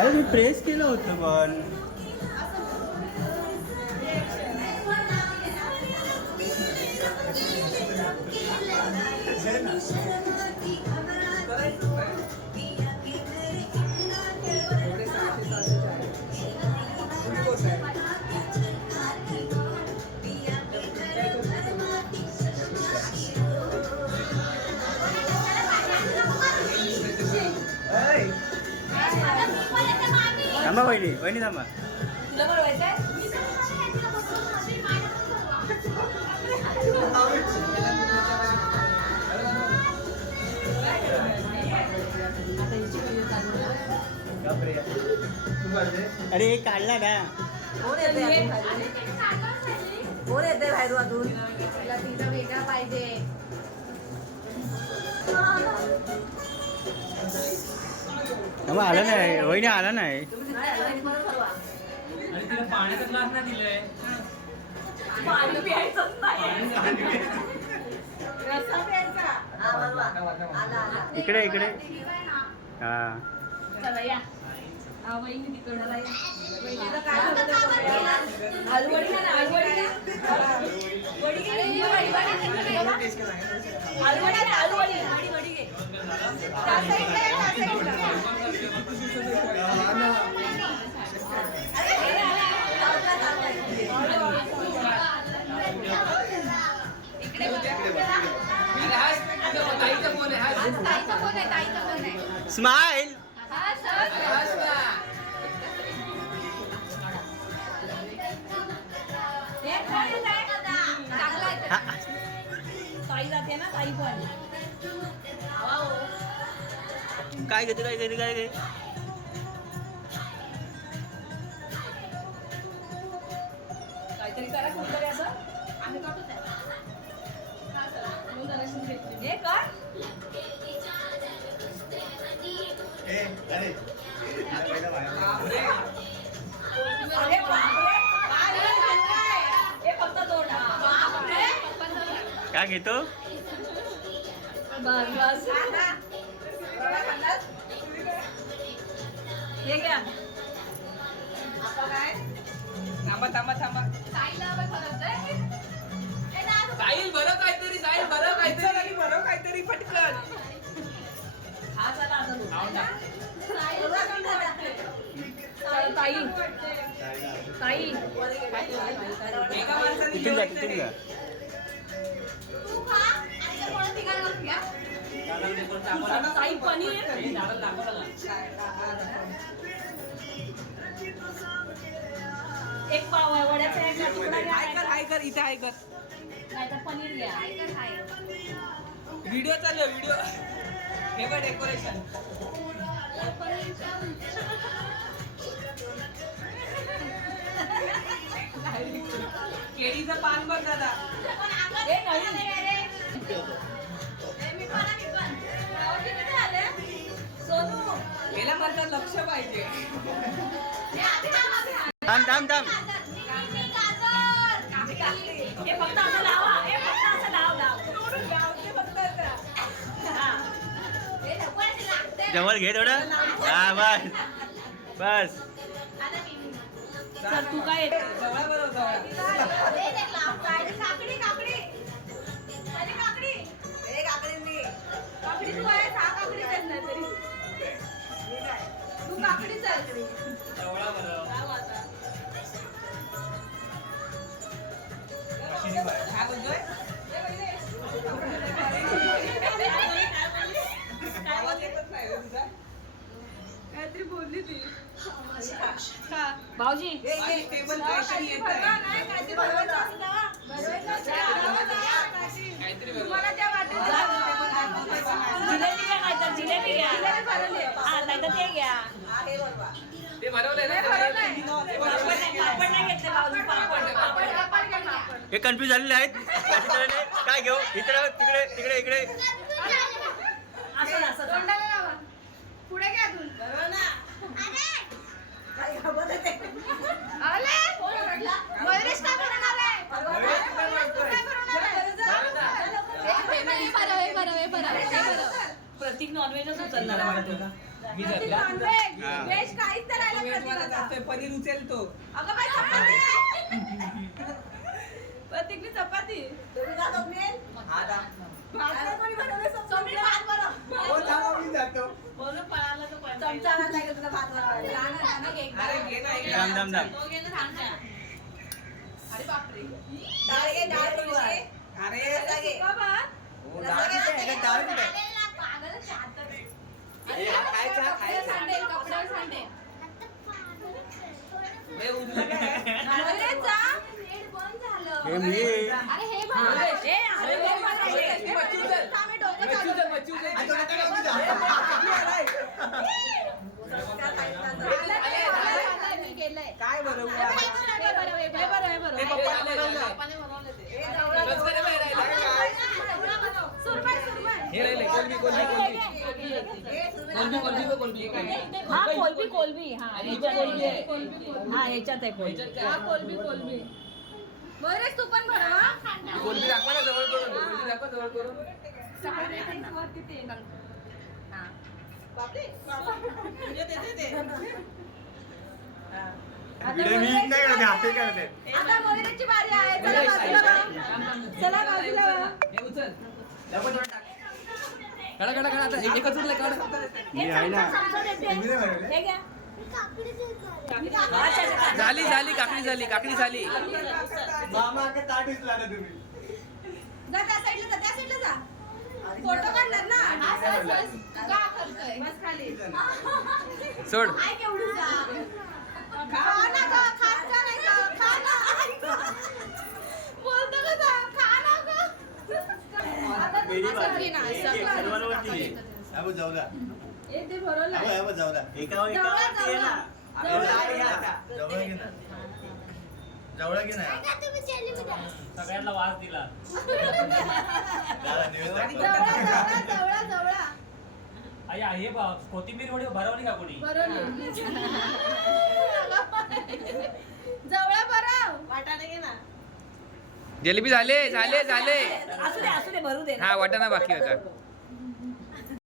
अरे मी प्रेस केलं होतं पण थांबा वहिनी वहिनी थांबा. तुला बनवायचंय? अरे एक काढला ना. कोण येते बाहेर वाजून? तिला तिचा वेगळा पाहिजे. थांबा आला नाही वहिनी आला नाही. आणि तिला पाण्याचा ग्लास नाही दिलाय. पाणी प्यायचंच नाही. रस्सा प्यायचा. हा बरोबर. आला आला. इकडे इकडे हा चला या. वहिनी तिकडला या. वहिनीला काय होतं? आलूवडी ना आलूवडी ना. वडी घे. आलूवडी ना आलूवडी. वडी घे. त्या साईडला या, त्या साईडला. स्माइल. ताई जाते ना ताई पण. काय घेते काय घेते काय घे. काहीतरी करा कुठतरी असं. आम्ही करतो ते. हे कर. अरे बापरे. हे फक्त दोन. बापरे. काय घेतो. बस बस. हे घ्या. थांबा थांबा थांबा. जाईल बरं काहीतरी जाईल बरं काहीतरी बरं काहीतरी पटकन. हा चला आता तू. ताई ताई एका माणसाने तिथून जा तिथून जा. ताई पनीर. एक पाव आहे वड्याचा एक तुकडा घ्या. हाय कर इथे हाय कर. नाहीतर पनीर घ्या. व्हिडिओ चालू व्हिडिओ. हे बघ डेकोरेशन. केळीचं पान बघ दादा. हे नाही. सोनू याला म्हणतात लक्ष पाहिजे. थांब थांब थांब. हे फक्त असं लावा. हे फक्त असं लाव लाव. जवळ घे थोडं. हा बस बस. सर तू काय जवळ बरोबर काय बोलतोय. आवाज येतच नाही तुझा. काहीतरी बोलली ती. भाऊजी टेबल काहीतरी येत काहीतरी तुम्हाला ज्या वाटेल जिलेबी घ्या. नाहीतर जिलेबी घ्या. हा नाहीतर ते घ्या. ते भरवलंय ना. पापड नाही घेतले भाऊजी. पापड. हे कन्फ्युज झालेले आहेत. काय घेऊ. इकडे तिकडे तिकडे इकडे. असं असं. तोंडाला लावा. पुढे घ्या अजून. आले मयुरेश काय बनवणार आहे. प्रतीक नॉनव्हेजच उचलणार आहे. मी प्रतीक धरला. नॉनव्हेज व्हेज काहीच तर भाजवायला जातोय पनीर उचलतो. अगं बाई चपाती प्रतीकनी चपाती तुम्ही जात चमचा आणायला लागेल तुला भात बनवायला. अरे घे ना एक. दाम दाम दाम. अरे बापरे डाळ घे, डाळ थोडीशी. अरे सुका भात. हो, डाळ कुठे आहे? याच्यात डाळ कुठे आहे? हे खायचा कपडे खायचा. सांडे कपडे सांडे हे उरलं काय? अरे जा. हे मी. अरे हे बघ. ए, अरे हे बघ. मच्छू चल. थांब, हे डोकं मच्छू चालू. चल, मच्छू चल. आणि तो नका लावू जा. आलंय, मी गेलंय. काय बरोबर हे बरं, हे बरं, हे बरं. हे पप्पाने बनवलंय. बस करे बाहेर राहिलं. सुरमई, सुरमई. हे राहिले कोलबी कोलबी कोलबी हा कोलबी कोलबी हा ह्याच्यात कोलबी आहे. हा ह्याच्यात आहे कोलबी हा, कोलबी, कोलबी. बरेच तू पण भर हा. कोलबी दाखवा ना जवळ करून कोलबी दाखवा जवळ करून. वरती ते. हा. आता व्हिडिओ मी मोहरीची नाही करत, बारी हाते आहे. करते. आता मोहरीची बारी आहे. चला बाजूला व्हा. चला बाजूला व्हा. हे उचल. काढा काढा काढा आता एकच उरलं काढा. मी आहे ना. चमचा देते. तुम्ही नाही बनवले? हे घ्या झाली झाली काकडी झाली काकडी झाली. मामा का ताट उचला ना तुम्ही. जा त्या साईडला जा, त्या साईडला जा. फोटो काढणार ना. हा, बस, बस. तू का करतोय? बस खाली. सोड. काय केवढी जा. खा ना गं, खात जा नाही गं, खा ना. बोलतो का जा, खा ना गं. आता तू मेरी मस्त बात. घे ना, एक सगळं. सर्वांवरती घे. हा बघ जाऊला. ए, ते भरवलं हा बघ, आहे. हा बघ जाऊला. एकावर जवळ, एकावरती ये ना. जवळ. जवळ घे आता. जवळ घे ना. जवळ घे ना. सगळ्यांना वास दिला. दादा, निवेदन जवळा, दाखव. जवळा, जवळा, जवळा. आई हे कोथिंबीर वडी भरवली का कोणी? भरवली. जवळा भरव. वाटाणे घे ना. जिलेबी झाले झाले झाले. असू दे भरू दे हा वाटाणा बाकी होता.